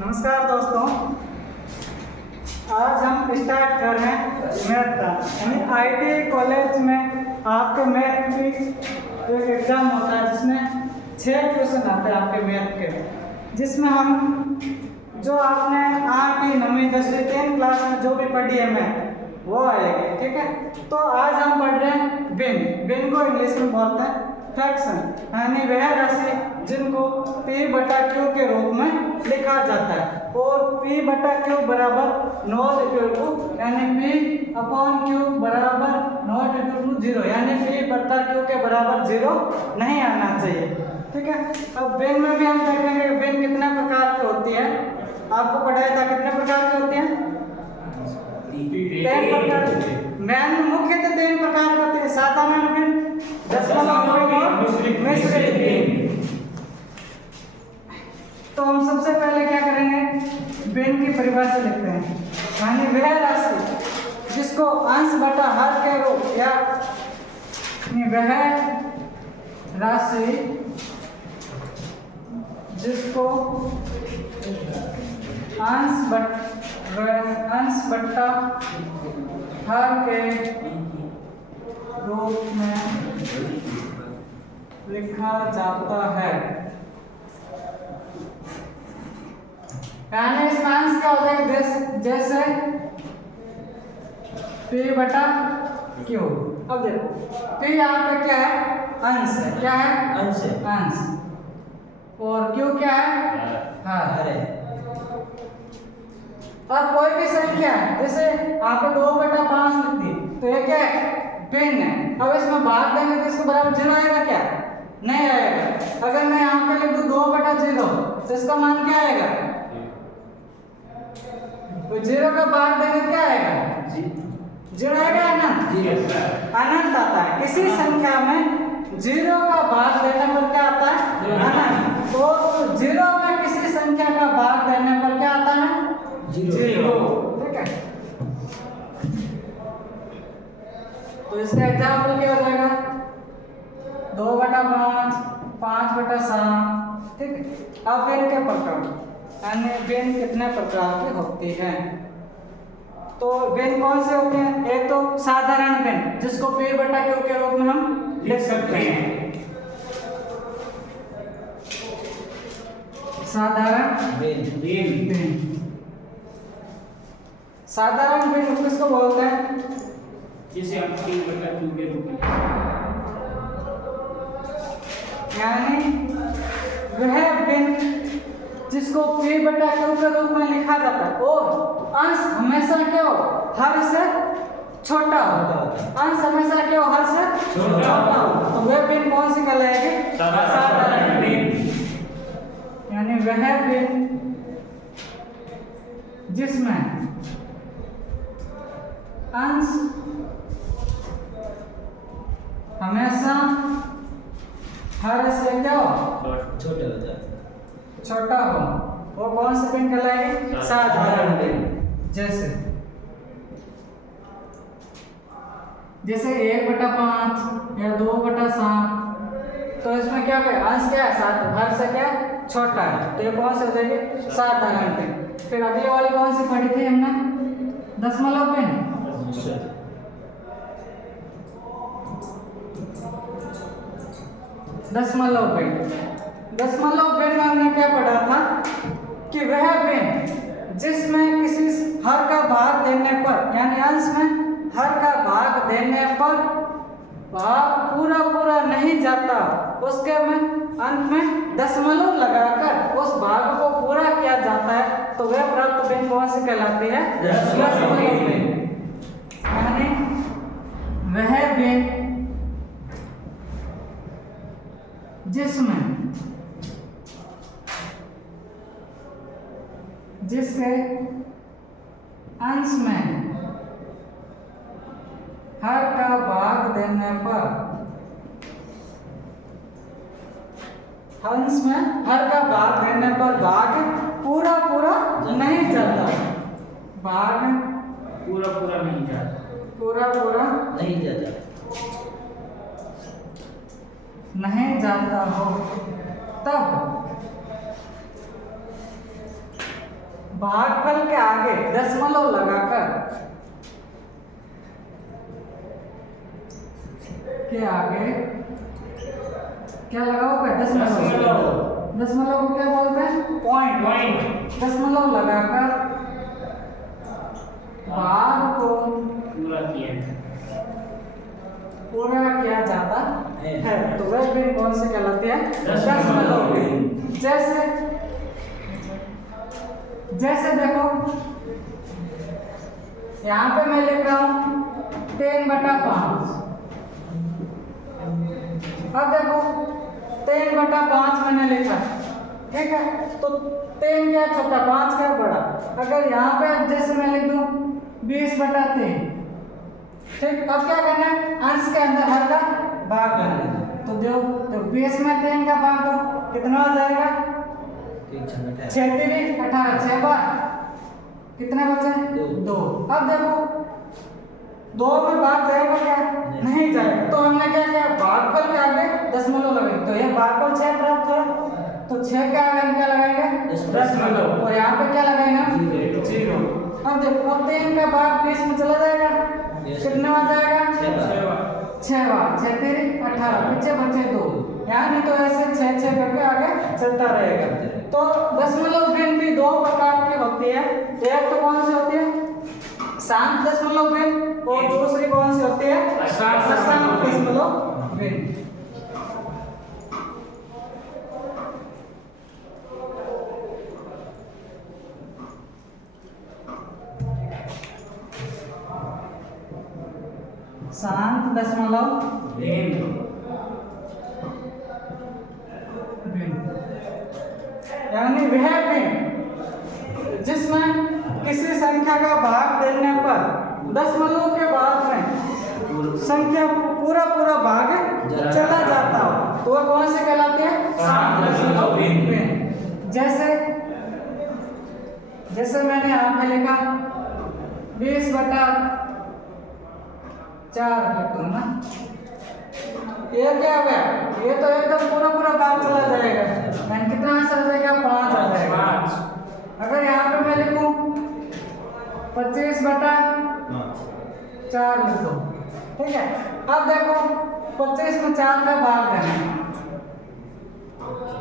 नमस्कार दोस्तों, आज हम स्टार्ट कर रहे हैं मैथ का। यानी IIT कॉलेज में आपके मैथ की एक एग्ज़ाम होता है जिसमें 6 क्वेश्चन आते हैं आपके मैथ के, जिसमें हम जो आपने 8वीं 9वीं 10वीं 10th क्लास में जो भी पढ़ी है मैथ वो आएगी। ठीक है, तो आज हम पढ़ रहे हैं बिन को इंग्लिश में बोलते हैं फ्रैक्शन, यानी वह राशि जिनको P/Q के रूप में लिखा जाता है। और P/Q बराबर नॉट इक्वल टू, यानी P/Q बराबर नॉट इक्वल टू 0, यानी P/Q के बराबर 0 नहीं आना चाहिए। ठीक है, अब बिन में भी हम देखेंगे बिन कितने प्रकार की होती है। आपको पढ़ाया था कितने प्रकार की होती है? 3 प्रकार। मैन मुख्यतः 3 प्रकार के होते हैं, साधारण बिन, दशमलव बिन और मिश्रित बिन। तो हम सबसे पहले क्या करेंगे, बिन की परिभाषा लिखते हैं। यानी वह राशि जिसको अंश बटा हर के रूप, या वह राशि जिसको अंश बटा हर के रूप में लिखा जाता है। यानी इसका अंश क्या होता है, जैसे P/Q। अब देखो P यहाँ पे क्या है, अंश है। क्या है? अंश है, अंश। और Q क्या है? हर है। अब कोई भी संख्या जैसे आपने 2/5 लिख दी, तो ये क्या है, बिन है। अब इसमें भाग देंगे तो इसको बराबर 0 आएगा क्या? नहीं आएगा। अगर मैं यहाँ पे लिख दूं 2/0 तो इसका मान क्या आएगा? तो 0 का भाग देंगे क्या आएगा? 0 आएगा। अनंत आता है। किसी संख्या में 0 का भाग देने पर क्या आता है? अनंत। तो 0 में किसी संख्या का भाग देने पर क्या आता है? 0। ठीक है, तो इसका एग्जाम्पल क्या हो जाएगा? 2/5, 5/7। ठीक है, अब बिन के प्रकार, यानी बिन कितने प्रकार की होती हैं। तो बिन कौन से होते हैं? एक तो साधारण बिन जिसको P/Q के रूप में हम लिख सकते हैं। साधारण बिन। साधारण बिन किसको बोलते हैं? जैसे हम P/Q के रूप में, यानी वह बिन जिसको P/Q के रूप में लिखा जाता है और अंश हमेशा क्या हो, हर से छोटा हो। अंश हमेशा क्या हो, हर से छोटा हो। तो वह बिन कौन सी कहलाएगी? साधारण बिन। यानी वह बिन जिसमें अंश हमेशा हर से क्या हो, छोटा हो, वो कौन सा बिन कहलाएगी? साधारण बिन। जैसे 1/5 या 2/7, तो इसमें क्या है, अंश क्या है, हर से क्या छोटा है, तो ये कौन सा हो जाएगी? साधारण बिन। फिर अगली वाली कौन सी पढ़ी थी हमने? दशमलव बिन। दशमलव बिन में हमने क्या पढ़ा था कि वह बिन जिसमें किसी हर का भाग देने पर, यानी अंश में हर का भाग देने पर भाग पूरा नहीं जाता, उसके में अंत में दशमलव लगाकर उस भाग को पूरा किया जाता है, तो वह प्राप्त बिन कौन सी कहलाती है? दशमलव बिन। यानी वह बिन जिसके अंश में हर का भाग देने पर, अंश में हर का भाग देने पर भाग पूरा नहीं जाता। भाग पूरा नहीं जाता, नहीं जाता हो, तब भागफल के आगे दशमलव लगाकर के आगे क्या लगाओगे? दशमलव। दशमलव को क्या बोलते हैं? पॉइंट। दशमलव लगाकर भाग को पूरा किया जाता है तो वह भिन्न कौन से कहलाते हैं? दशमलव भिन्न। जैसे देखो यहाँ पे मैं लिख रहा हूँ 10/5। अब देखो 10/5 मैंने लिखा, ठीक है, तो 10 क्या छोटा, 5 क्या बड़ा। अगर यहाँ पे जैसे मैं लिख दूँ 20/3, ठीक। अब क्या करना है? अंश के अंदर हर का भाग करना है। तो जो 20 में 10 का भाग दो, कितना हो जाएगा? 6 3 18, 6 बार कितने बचे? 2। अब देखो 2 में भाग जाएगा क्या? नहीं जाएगा। तो हमने क्या किया? भागफल के आगे दशमलव लगाएंगे, तो ये भागफल 6 प्राप्त हुआ। तो 6 के आगे हम क्या लगाएंगे? दशमलव। और यहाँ पे क्या लगाएंगे? 0। अब देखो 3 का भाग 20 में चला जाएगा, कितना आ जाएगा? 6 बार 6 3 18, पीछे बचे 2। यानी तो ऐसे 6 करके आगे चलता रहेगा। तो दशमलव भिन्न भी 2 प्रकार की होती है। एक तो कौन सी होती है? शांत दशमलव भिन्न, और दूसरी कौन सी होती है? अशांत दशमलव भिन्न। शांत दशमलव भिन्न, यानी वह भिन्न जिसमें किसी संख्या का भाग देने पर दशमलव के बाद में संख्या पूरा भाग चला जाता हो, तो वह कौन से कहलाते हैं? शांत दशमलव भिन्न। जैसे मैंने यहाँ पे लिखा 20/4 लिख दूँ ना, ये क्या हो गया? ये तो एकदम पूरा भाग चला जाएगा। मैंने कितना आंसर आ जाएगा? 5 आ जाएगा। अगर यहाँ पे मैं लिखूं 25/4 लिख दो, ठीक है। अब देखो 25 में 4 का भाग देना है,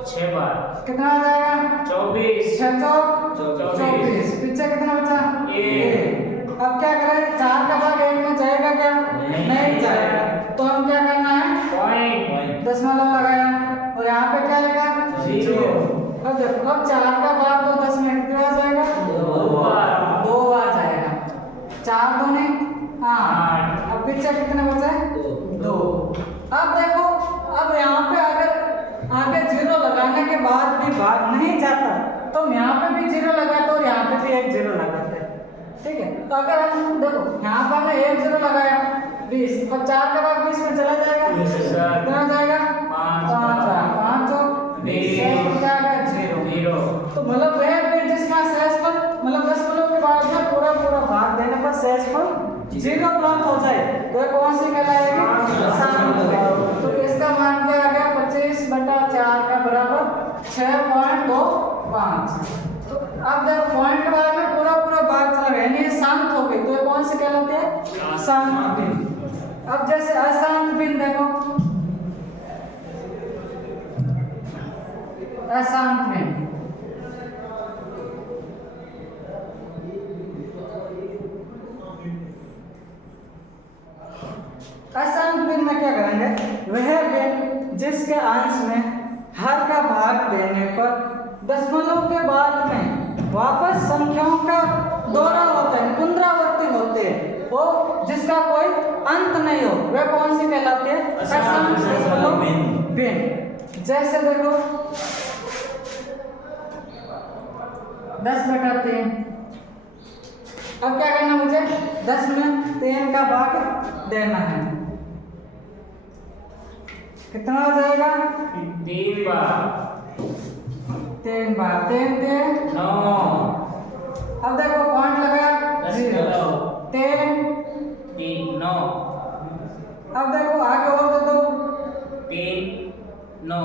6 बार कितना आ जाएगा? 24। 6 24, पीछे कितना बचा? 1। अब क्या करें? 4 का भाग 1 में जाएगा क्या? नहीं जाएगा। तो हम क्या करना है? पॉइंट। दशमलव लगाया और यहाँ पे क्या लिखा? 0। अब देखो अब 4 का भाग तो 10 में कितना आ जाएगा? 2 आ जाएगा। 4 दूनी 8। अब पीछे कितने बचे? 2। अब देखो, अब यहाँ पे अगर आगे 0 लगाने के बाद भी भाग नहीं जाता तो हम यहाँ पे भी 0 लगाते और यहाँ पे भी एक 0 लगाते हैं, ठीक है। तो अगर हम देखो यहाँ पर हमने एक 0 लगाया 20, और 4 का भाग 20 में चला जाएगा, कितना जाएगा? 5 0। तो मतलब वह भी जिसका शेषफल मतलब दशमलव के बाद में पूरा भाग देने पर शेषफल 0 प्राप्त हो जाए तो यह कौन सी कहलाएगी? शांत। तो इसका मान क्या आ गया? 25/4 का बराबर 6.25। तो अब जब पॉइंट के बाद में पूरा भाग चला गया यानी शांत हो गई, तो ये कौन से कहलाते हैं? शांत भिन्न। अब जैसे अशांत भिन्न देखो, अशांत भिन्न में क्या करेंगे? वह भिन्न जिसके अंश में हर का भाग देने पर दशमलव के बाद में वापस संख्याओं का दोहरा होता है, पुनरावृत्ति होते हैं, वो जिसका कोई अंत नहीं हो, वह कौन सी कहलाती है? अशांत दशमलव भिन्न। जैसे देखो 10/3, अब क्या करना मुझे? 10 में 3 का भाग देना है, कितना हो जाएगा? 3 बार 3 9। अब देखो पॉइंट लगाया 0 3 9। अब देखो आगे और दे दो 3 9,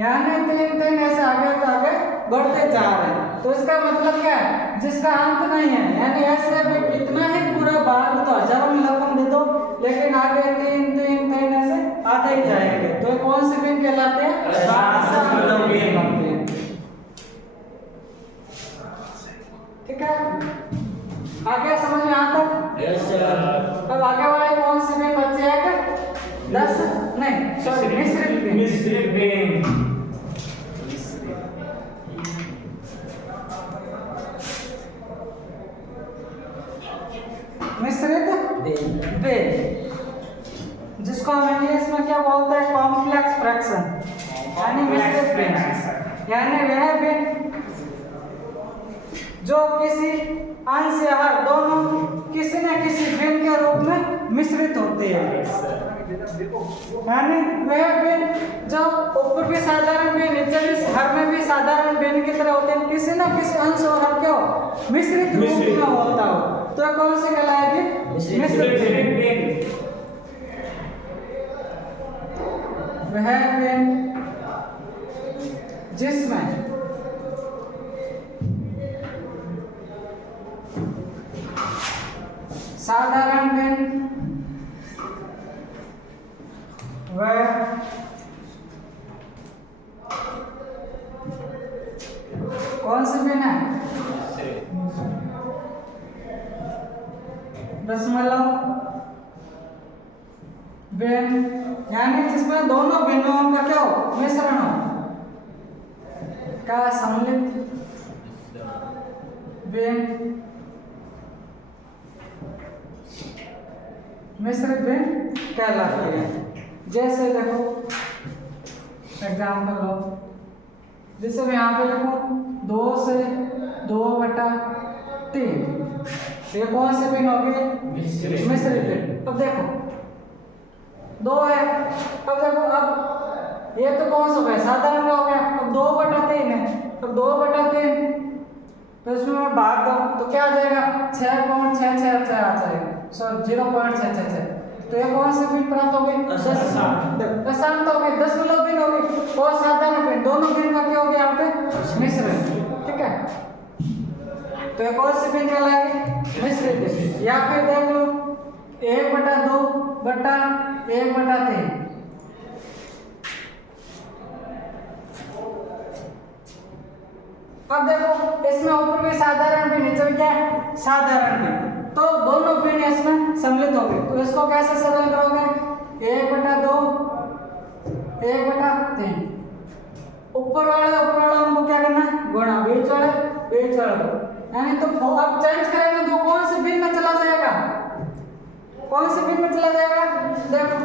यानी 3 ऐसे आगे तो आगे बढ़ते जा रहे हैं। तो इसका मतलब क्या है, जिसका अंत नहीं है, यानी ऐसे में कितना ही पूरा भाग दो, हजारों में रकम दे दो, लेकिन आगे 3 3 3 ऐसे आते ही जाएंगे। तो ये कौन से बिन कहलाते हैं, दशांश बिन कहलाते हैं। ठीक है, आगे समझ में आता है? Yes sir. अब आगे वाले कौन से बिन बचे हैं? 10 नहीं सॉरी मिश्रित बिन। मिश्रित बिन। मिश्रित बिन, जिसको हम इंग्लिश में क्या बोलते हैं, कॉम्प्लेक्स फ्रैक्शन, यानी मिश्रित बिन। यानी वह बिन जो किसी अंश या हर दोनों किसी न किसी बिन के रूप में मिश्रित होते हैं। यानी वह बिन जो ऊपर भी साधारण बिन, नीचे भी हर में भी साधारण बिन की तरह होते हैं, किसी न किसी अंश और हर क्या हो, मिश्रित रूप में होता हो, तो कौन सी कहलाएगी, मिश्रित बिन। वह बिन जिसमें साधारण बिन वह कौन सी बिन है, दशमलव बिन, यानी जिसमें दोनों बिंदुओं का क्या हो, मिश्रण हो, का सम्मिलित बिन मिश्रित बिन कहलाती है। जैसे देखो एग्जाम्पल लो, जैसे मैं यहाँ पे लिखूं 2 से 2/3, ये कौन सी बिन होगी, मिश्रित बिन। अब देखो 2 है, अब देखो अब ये तो कौन सा हो गया, साधारण हो गया। अब 2/3 है, अब 2/3 तो इसमें मैं भाग दूं तो क्या आ जाएगा, 6.666 आ जाएगा, सॉरी 0.666। तो ये कौन सी बिन प्राप्त हो गई, दशांश हो गई, दशमलव बिन हो गई और साधारण बिन, दोनों बिन का क्या हो गया यहाँ पे, मिश्रण। ठीक है, तो ये कौन सी बिन कहलाएगी, मिश्रित बिन। या फिर देख लो 1/2/1/3, अब देखो इसमें ऊपर भी साधारण बिन, नीचे भी क्या है, साधारण बिन, तो दोनों बिन इसमें सम्मिलित हो गए। तो इसको कैसे सरल करोगे, 1/2 1/3, ऊपर वाले हमको क्या करना है, गुणा, बीच वाले दो, यानी तो अब चेंज करेंगे तो कौन से बिन में चला जाएगा, कौन से बिन में चला जाएगा, देखो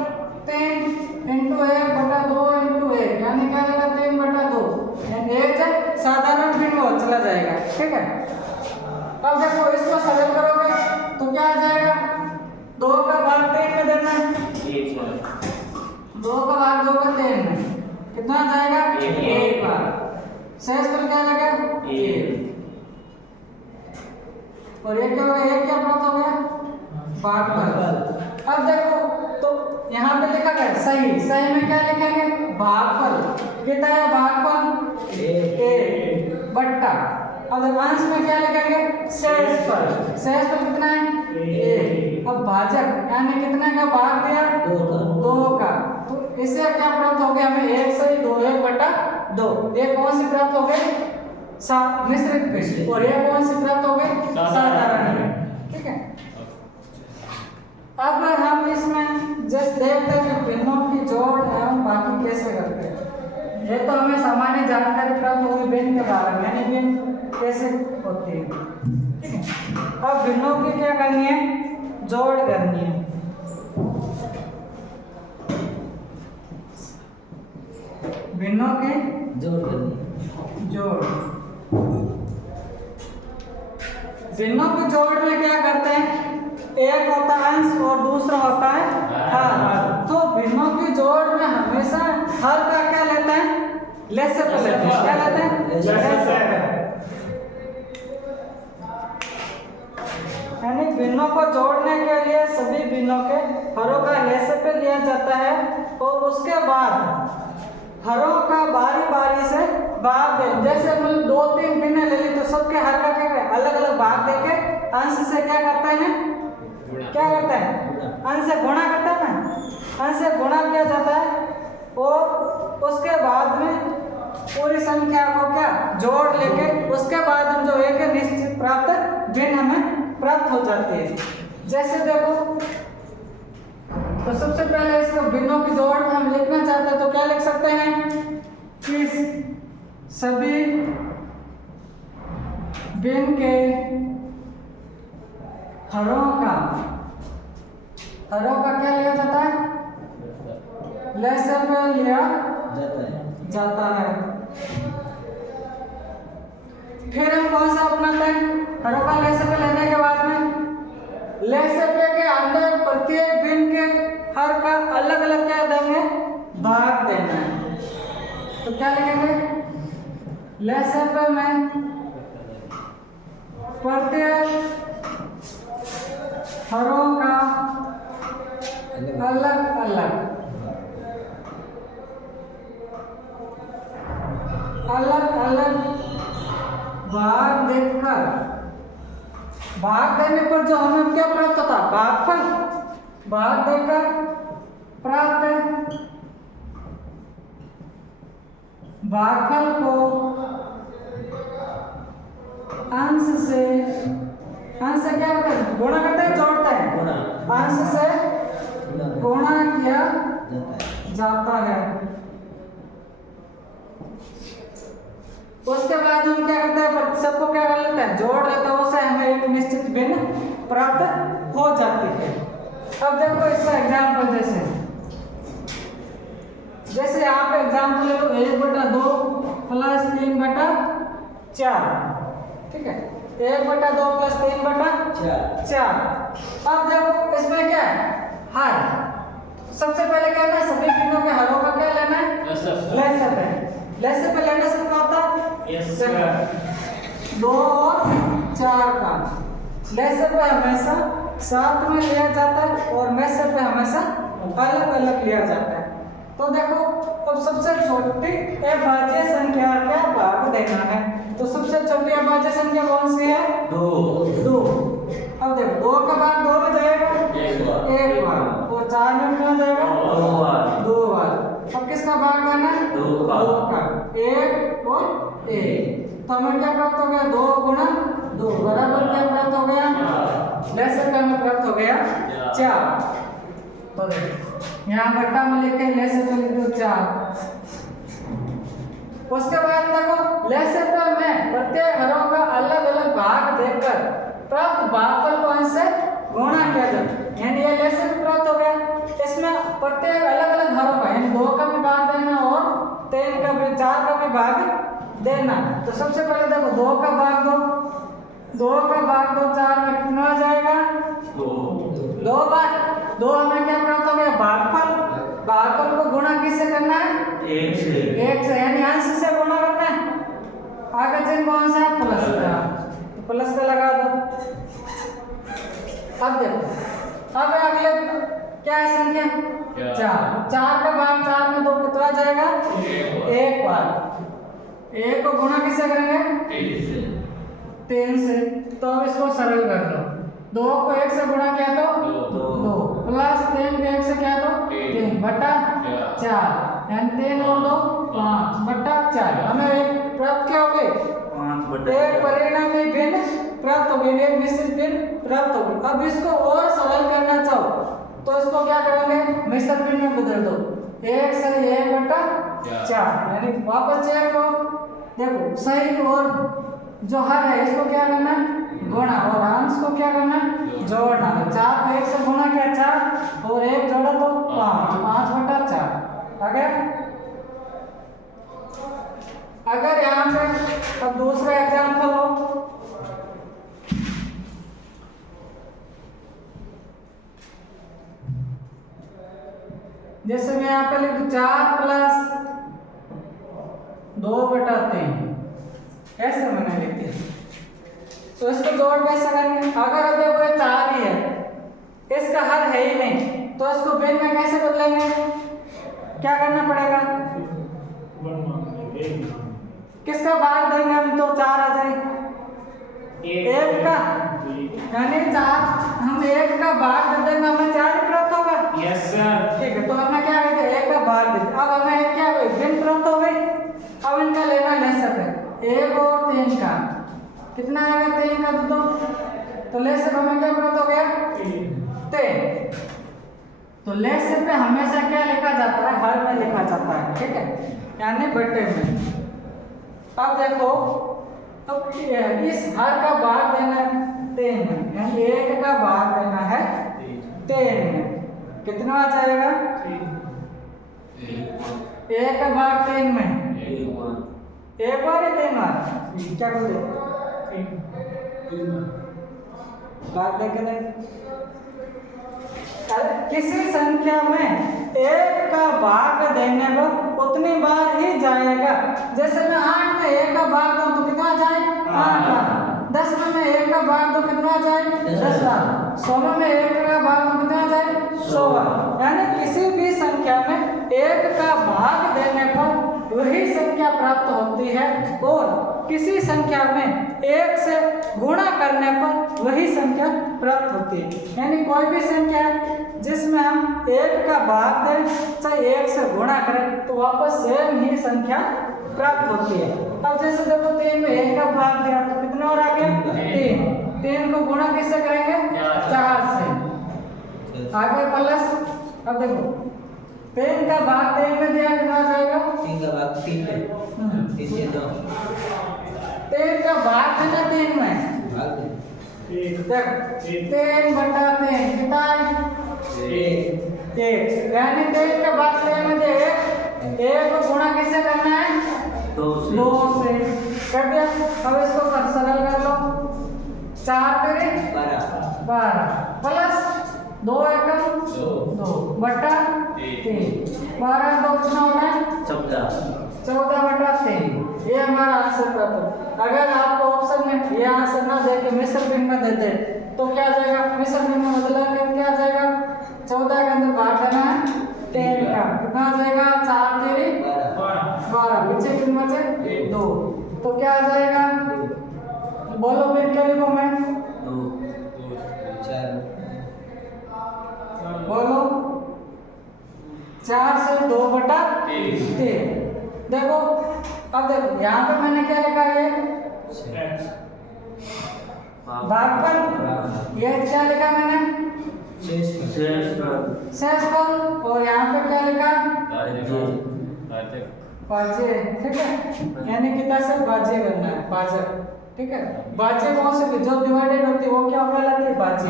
3 × 1/2 × 1, यानी क्या आएगा 3/2, यानी एक साधारण बिन में चला जाएगा। ठीक है, अब देखो इसको सरल करोगे तो क्या आ जाएगा, 2 का भाग 3 में देना है, 2 का भाग 2 में 3 में कितना आ जाएगा, 1 बार, शेष पर क्या लगा, 1, और ये क्या होगा, 1 क्या प्राप्त हो गया, भागफल। अब देखो तो यहाँ पे लिखा गया सही में क्या लिखेंगे, भागफल, कितना है भागफल, 1 बट्टा, अब अंश में क्या लिखेंगे, शेष पर कितना है, 1। अब भाजक यानी कितने का भाग दिया, 2 का, तो इससे क्या प्राप्त हो गया हमें, 1 से 2, 1/2। ये कौन सी प्राप्त हो गई, मिश्रित बिन, और ये कौन सी प्राप्त हो गई, साधारण बिन। ठीक है, अब हम इसमें जस्ट देखते हैं कि बिनों की जोड़ एवं बाकी कैसे करते हैं। ये तो हमें सामान्य जानकारी प्राप्त होगी बिन के बारे में, यानी बिन कैसे होती है। ठीक है, अब बिनों की क्या करनी है, जोड़ करनी है। बिनों के जोड़ बिनों के जोड़ में क्या करते हैं, एक होता है अंश और दूसरा होता है हर। तो बिनों की जोड़ में हमेशा हर का क्या लेते हैं, लेसे पे लेते हैं, क्या लेते हैं, लेसे पे। यानी बिनों को जोड़ने के लिए सभी बिनों के हरों का लेसे पे लिया जाता है और उसके बाद हरों का बारी बारी से भाग दे, जैसे मतलब 2-3 भिन्न ले ली तो सबके हर का क्या है अलग अलग भाग देके अंश से क्या करते हैं, क्या करता है अंश से गुणा करता है ना, अंश से गुणा किया जाता है और उसके बाद में पूरी संख्या को क्या जोड़ लेके उसके बाद हम जो एक निश्चित प्राप्त भिन्न हमें प्राप्त हो जाती है। जैसे देखो तो सबसे पहले इसको भिन्नों की जोड़ हम लिखना चाहते हैं तो क्या लिख सकते हैं कि सभी भिन्न के हरों का क्या लिया जाता है, लसब लिया जाता है। फिर हम कौन सा अपनाते हैं, हरों का लसब लेने के बाद में लसब के अंदर प्रत्येक भिन्न के हर का अलग अलग क्या देंगे, भाग देना है। तो क्या लिखेंगे, लसब में प्रत्येक हरों का अलग अलग भाग देकर, भाग देने पर जो हमें क्या प्राप्त होता है, भागफल, भाग देकर प्राप्त भागफल को अंश से क्या होता है, गुणा करते हैं, जोड़ते हैं, अंश से गुणा किया जाता है। उसके बाद हम क्या करते हैं, सबको क्या कर लेते हैं, जोड़ लेते हैं, उससे हमें एक निश्चित भिन्न प्राप्त हो जाती है। अब देखो इसका एग्जाम्पल, जैसे यहाँ पे एग्जाम्पल ले लो 1/2 प्लस 3/4, ठीक है, 1/2 प्लस 3/4। अब देखो इसमें क्या है, हर, सबसे पहले क्या करना है, सभी भिन्नों के हरों का क्या लेना है, लसब है। लसब पे लेने से क्या होता है, 2 और 4 का लसब पे हमेशा साथ में लिया जाता है और मैसब पे हमेशा अलग अलग लिया जाता है। तो देखो अब सबसे छोटी अभाज्य संख्या का भाग देना है, तो सबसे छोटी अभाज्य संख्या कौन सी है, 2। अब देखो 2 का भाग 2 में जाएगा, एक बार, और 4 में कितना जाएगा, 2 बार। अब किसका भाग देना है, 2 का, 1 और 1, तो हमें क्या प्राप्त हो गया, 2 गुणा 2 बराबर क्या प्राप्त हो गया, लसब हमें प्राप्त हो गया 4। तो यहाँ बट्टा में लिखे लसब में लिख दो 4। उसके बाद देखो लसब में प्रत्येक हरों का अलग अलग भाग देकर प्राप्त भागफल को अंश से गुणा किया जाता, यानी ये लसब प्राप्त हो गया। इसमें प्रत्येक अलग अलग हरों का, यानी 2 का भी भाग देना और 3 का भी, 4 का भी भाग देना। तो सबसे पहले देखो 2 का भाग 2 का भाग 2 4 में कितना आ जाएगा, 2 बार। 2 हमें क्या प्राप्त हो गया, भागफल। भागफल को गुणा किससे करना है, 1 से, यानी अंश से गुणा करना है। आगे चिन्ह कौन सा है, प्लस का, तो प्लस का लगा दो। अब देखो अब अगले क्या है संख्या, 4 का भाग 4 में 2 कितना आ जाएगा, 1 बार। 1 को गुणा किससे करेंगे, 3 से। तो अब इसको सरल कर लो, 2 को 1 से गुणा किया तो 2 प्लस 3 को 1 से किया तो 3/4, यानी 3 और 2 5/4। हमें एक प्राप्त क्या हो गई, एक परिणामी भिन्न प्राप्त हो गई, एक निश्चित भिन्न प्राप्त हो गई। अब इसको और सरल करना चाहो तो इसको क्या करेंगे, मिश्र भिन्न में बदल दो, 1 से 1/4, यानी वापस चेक करो, देखो सही और जो हर है इसको क्या करना है, गुणा, और अंश को क्या करना है, जोड़ना। तो 4 को 1 से गुणा किया 4 और 1 जोड़ा तो 5/4 आ गया। अगर यहाँ पे अब दूसरा एग्जाम्पल हो, जैसे मैं यहाँ पे लिख दूं 4 प्लस 2/3, ऐसे मैंने लिख दिया। तो इसको जोड़ कैसे करेंगे, अगर अब देखो ये 4 ही है, इसका हर है ही नहीं, तो इसको भिन्न में कैसे बदलेंगे, क्या करना पड़ेगा, किसका भाग देंगे हम तो 4 आ जाए, एक का, यानी 4 हम 1 का भाग दे देंगे हमें 4 ही प्राप्त होगा। Yes sir. ठीक है, तो हमें क्या कहते हैं 1 का भाग दे, अब हमें क्या हुई भिन्न प्राप्त हो गई। अब इनका लेना लेसर है 1 और 3 का, कितना आएगा 3 का 2, तो लेसर हमें क्या प्राप्त हो गया 3। तो लेसर पे हमेशा क्या लिखा जाता है, हर में लिखा जाता है, ठीक है, यानी बटे में। अब देखो, अब इस हर का भाग देना है 3 में, यानी 1 का भाग देना है 3 में, कितना आ जाएगा 1 का भाग 3 में, एक बार ही 3 बार, क्या बोलते भाग दे के देख। किसी संख्या में 1 का भाग देने पर उतनी बार ही जाएगा। जैसे मैं 8 में 1 का भाग दूं तो कितना जाए 8 बार, 10 में मैं 1 का भाग दूं कितना जाए 10 बार, 100 में 1 का भाग दूं कितना जाए 100 बार। यानी किसी भी संख्या में 1 का भाग देने पर वही संख्या प्राप्त होती है, और किसी संख्या में 1 से गुणा करने पर वही संख्या प्राप्त होती है। यानी कोई भी संख्या जिसमें हम 1 का भाग दें चाहे 1 से गुणा करें तो वापस सेम ही संख्या प्राप्त होती है। अब जैसे देखो 3 में 1 का भाग दिया तो कितना और आ गया 3 को गुणा किससे करेंगे 4 से, आगे प्लस। अब देखो 3 का भाग 3 में दिया कितना आ जाएगा 3 का भाग 3 पे 3 से 2 3 का भाग है ना 3 में, भाग दे देख 3 बटा 3 कितना है 1, यानी 3 का भाग 3 में दे 1 को गुणा किससे करना है 2 से, कर दिया। अब इसको सरल कर लो, 4 तेरे 12 प्लस 2 एकम 2 बटा 3, 12 2 कितना होता है 14 बटा 3। ये हमारा आंसर प्राप्त। अगर आपको ऑप्शन में ये आंसर ना दे के मिश्र भिन्न में देते तो क्या आ जाएगा, मिश्र भिन्न में बदला के क्या आ जाएगा 14 के अंदर भाग देना है 3 का, कितना आ जाएगा 4 तेरे 12, पीछे कितना बचे 2, तो क्या आ जाएगा बोलो फिर क्या लिखूं मैं 2 4 बोलो 4 से 2 बटा 3। देखो अब देखो यहाँ पे मैंने क्या लिखा है भागफल, ये क्या लिखा मैंने शेषफल, और यहाँ पे क्या लिखा भाज्य, ठीक है, यानी कितना से भाज्य करना है भाजक, ठीक है। भाज्य कौन से जो डिवाइडेड होती है वो क्या कहलाती है भाज्य,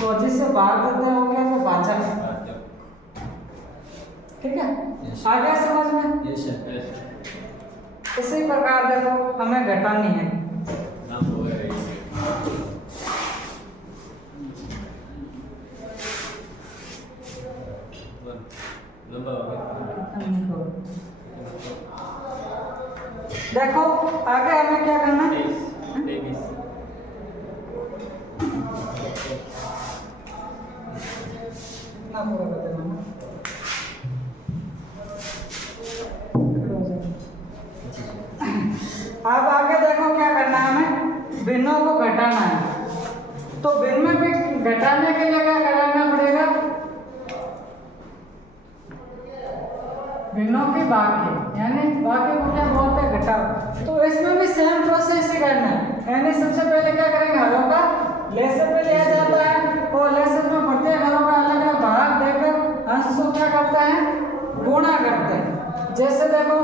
तो जिससे भाग करते हैं वो क्या है भाजक, ठीक है। आगे समझ में इसी प्रकार देखो हमें घटानी है, देखो आगे हमें क्या करना है ना पूरा बताना। अब आगे देखो क्या करना है, हमें भिन्नों को घटाना है। तो भिन्न में भी घटाने के लिए क्या करना पड़ेगा, भिन्नों की भाग्य, यानी भाग्य को क्या बोलते हैं घटाव। तो इसमें भी सेम प्रोसेस ही करना है, यानी सबसे पहले क्या करेंगे हरों का लेसर पे लिया जाता है, और लेसर में प्रत्येक हरों का अलग अलग भाग देकर अंश को क्या करता है गुणा करते हैं। जैसे देखो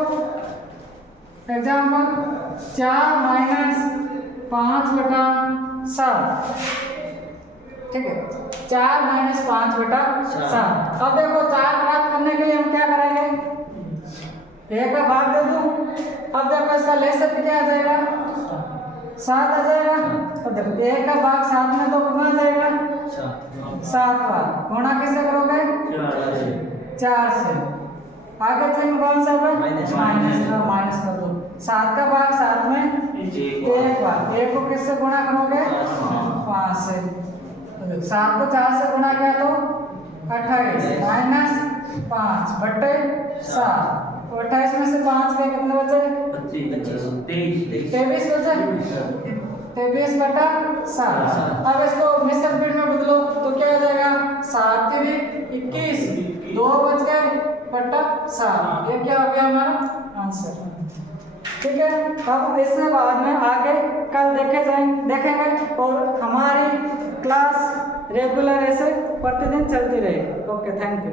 एग्जाम्पल 4 माइनस 5 बटा 7, ठीक है, 4 माइनस 5 बटा 7। अब देखो 4 प्राप्त करने के लिए हम क्या करेंगे 1 का भाग दे दूं, अब देखो इसका लेसर क्या आ जाएगा 7 आ जाएगा। अब देखो 1 का भाग 7 में तो कितना आ जाएगा 7 बार, गुणा किससे करोगे 4 से, आगे चिन्ह कौन सा है माइनस कर दो, 7 का भाग 7 में 1 बार, 1 को किससे गुणा करोगे 5 से, 7 को 4 से गुणा किया तो 28 माइनस 5 बटे 7, 28 में से 5 गए, कितने बचे? 25 23 बचे। 23 बटा 7। अब इसको मिश्र पीठ में बदलो तो क्या आ जाएगा? 7 3 21, 2 बच गए बटा 7। ये क्या हो गया हमारा आंसर। ठीक है, अब इससे बाद में आगे कल देखेंगे और हमारी क्लास रेगुलर ऐसे प्रतिदिन चलती रहेगी। Okay, thank you.